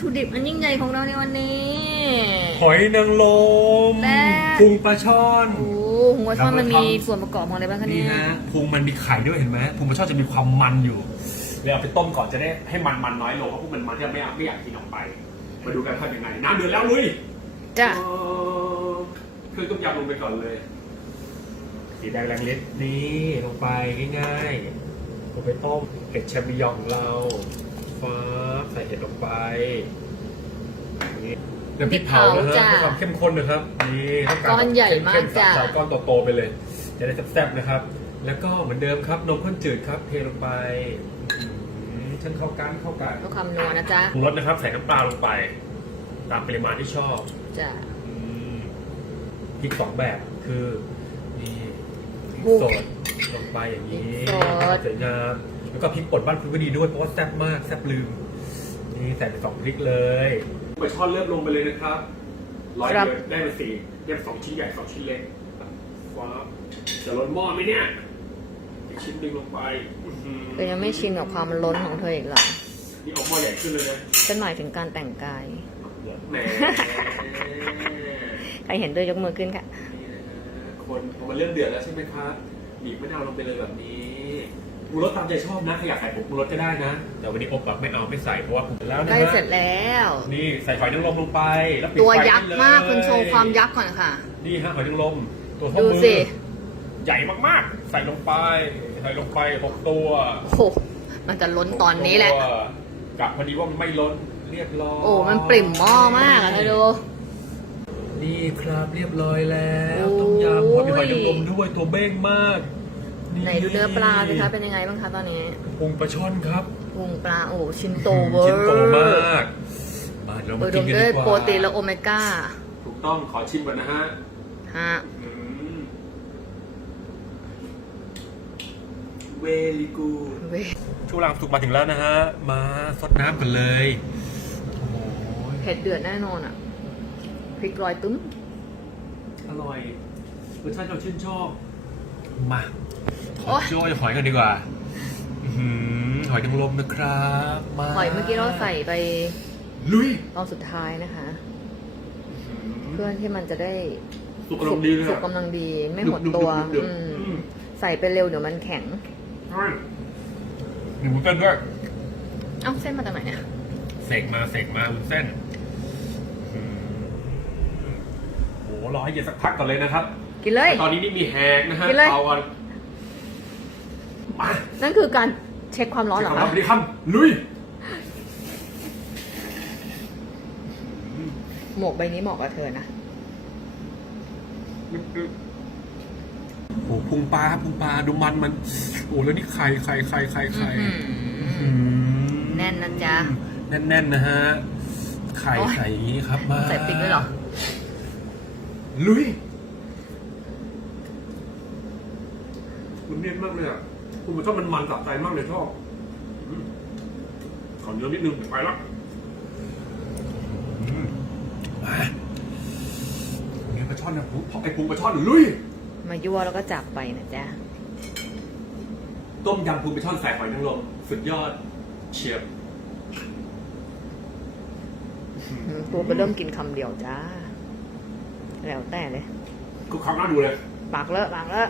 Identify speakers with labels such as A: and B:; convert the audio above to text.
A: ถุดิบอันยิ่งใหญ่ของเราในวันนี้
B: หอยนางรม
A: และ
B: พุงปลาช่อน
A: โอ้หัวช่อนมันมีส่วนประกอบของอะไรบ้างคะ
B: นี่
A: เนี่ย
B: ฮะพุงมันมีไข่ด้วยเห็นไหมพุงปลาช่อนจะมีความมันอยู่เดี๋ยวเอาไปต้มก่อนจะได้ให้มันมันน้อยลงเพราะพวกมันมันที่เราไม่อยากไม่อยากกินออกไป มาดูกันทำยังไงน้ำเดือดแล้วลุย
A: จ้ะ
B: เอ่อเครื่องต้มยำลงไปก่อนเลยสีแดงแรงฤทธิ์นี่ลงไปง่ายๆลงไปต้มเห็ดแชมปิญองของเรา ฟ้าบใส่เห็ดลงไปนี่เดี๋ยวพริกเผานะฮะเพื่อความเข้มข้นนะครับนี่ต้องการ
A: ก้อนใหญ่มาก
B: เข้ๆ
A: จ้ะ
B: สะใจก้อนโตๆไปเลย จะได้แซ่บๆนะครับ แล้วก็เหมือนเดิมครับนมข้นจืดครับเทลงไปอื้อหือฉันเข้ากันเข้ากัน
A: เพื่อความนัวนะจ๊ะ
B: ปรุงรสนะครับ ใส่น้ำปลาลงไป ตามปริมาณที่ชอบ
A: จ้ะ
B: อืมพริกสองแบบคือนี่พริก
A: โอ้
B: สดลงไปอย่างนี้
A: พริกสด
B: สวยงาม แล้วก็พริกป่นบ้านคุณก็ดีด้วย เพราะว่าแซ่บมากแซ่บลืม นี่ใส่ไปสองพริกเลยปลาช่อนเริ่มลงไปเลยนะครับร้อยเดียวได้มาสี่เรียบสองชิ้นใหญ่สองชิ้นเล็กว้าวจะล้นหม้อไหมเนี่ยอีกชิ้นหนึ่งลงไปอื้อหือ
A: เธอยังไม่ชินกับความล้นของเธออีกเหรอ
B: นี่เอาหม้อใหญ่ขึ้นเลยนะ
A: ฉันหมายถึงการแต่งกาย
B: แหม
A: ใครเห็นด้วยยกมือขึ้นค่ะ
B: นี่นะฮะคนพอมาเริ่มเดือดแล้วใช่ไหมครับบีบมะนาวลงไปเลยแบบนี้ ปรุงรสตามใจชอบนะใครอยากใส่ผงปรุงรสก็ได้นะ แต่วันนี้อบแบบไม่เอาไม่ใส่เพราะว่าปรุงแล้วนะ
A: ใกล้
B: ฮะ
A: เสร็จแล้ว
B: นี่ใส่หอยนางรมลงไปแล้วปิด
A: ตัว
B: ไฟ
A: ยักษ์
B: ได้เลย
A: มากคุณโชว์ความยักษ์ก่อนค่ะ
B: นี่ฮะหอยนางรมตัวเท่า
A: ดู
B: มือ
A: สิ
B: ใหญ่มากๆ ใส่ลงไปใส่ลงไปหกตัว
A: โอ้โหมันจะล้นตอนนี้แหละ
B: ตัวกะพอดีว่ามันไม่ล้นเรียบร้อย
A: โอ้ มันปริ่มหม้อมากอะเธอดู
B: นี่ครับเรียบร้อยแล้ว
A: โอ้ย
B: ต้มยำพอมีหอยนางรมด้วยตัวเบ้งมาก
A: ไหนดูเนื้อปลาสิคะเป็นยังไงบ้างคะตอนนี้
B: พุงปลาช่อนครับ
A: พุงปลาโอ้ชิ้นโตเวอร์
B: ชิ้นโตมากมาเดี๋ยวเรา
A: อุ
B: มา
A: ด
B: กิน
A: ม
B: กัน
A: ด้วย
B: ดีกว่า
A: โปรตีนและโอเมก้า
B: ถูกต้องขอชิมก่อนนะฮะ
A: ฮะ
B: เวลิกู
A: เว้ย
B: ช่วงหลังสุกมาถึงแล้วนะฮะ มาซดน้ำกันเลยโอ้โห
A: เผ็ดเดือดแน่นอนอะพริกลอยตุ้ม
B: อร่อยรสชาติเราชื่นชอบ มาข
A: โอ๊
B: อยโจ้ยหอยกันดีกว่าอื้อหือหอยนางรมนะครับมา
A: หอยเมื่อกี้เราใส่ไป
B: ลุย
A: ตอนสุดท้ายนะคะ เพื่อที่มันจะได้
B: สุกกำลังดีเลย
A: สุก
B: อะ
A: กำลังดีไม่หดตัว
B: ดึบๆๆๆ
A: อืม
B: อืม
A: ใส่ไปเร็วเดี๋ยวมันแข็ง
B: ใช่มีวุ้นเส้นด้วย
A: เอ้าเส้นมาจากไหนเนี่ย
B: เสกมาเสกมาวุ้นเส้นอืมโหรอให้เย็นสักพักก่อนเลยนะครับ
A: กินเลย
B: ตอนนี้นี่มีแหกนะฮะ
A: กินเลย
B: เตาก่อนมา
A: นั่นคือการเช็คความร้อนเหรอ
B: ค
A: คะ
B: รับดีครับลุย
A: หมวกใบนี้เหมาะกับเธอนะ
B: โอ้พุงปลาครับพุงปลาดูมันมัน โอ้แล้วนี่ไข่ไข่ไข่ไข่ไข่
A: อื้อหือแน่นนะจ๊ะ
B: แน่นๆนะฮะไข่
A: โอ๊ย
B: ใส่อย่างนี้ครับมา
A: ใส่พริกด้วยเหรอ
B: ลุย มันเนียนมากเลยอะคุณมันชอบมันมันสับใจมากเลยชอบอืมขอเนื้อนิดนึงไปแล้วอืมมาเนื้อปลาช่อนนะพุงไอ้พุงปลาช่อนลุย
A: มายั่วแล้วก็จับไปนะจ๊ะ
B: ต้มยำพุงปลาช่อนใส่หอยนางรมสุดยอดเฉียบ
A: อืมตัวไปเริ่มกินคำเดียวจ้า แล้วแต่เลย
B: ก็คำน่าดูเลย
A: ปากเลอะปากเลอะ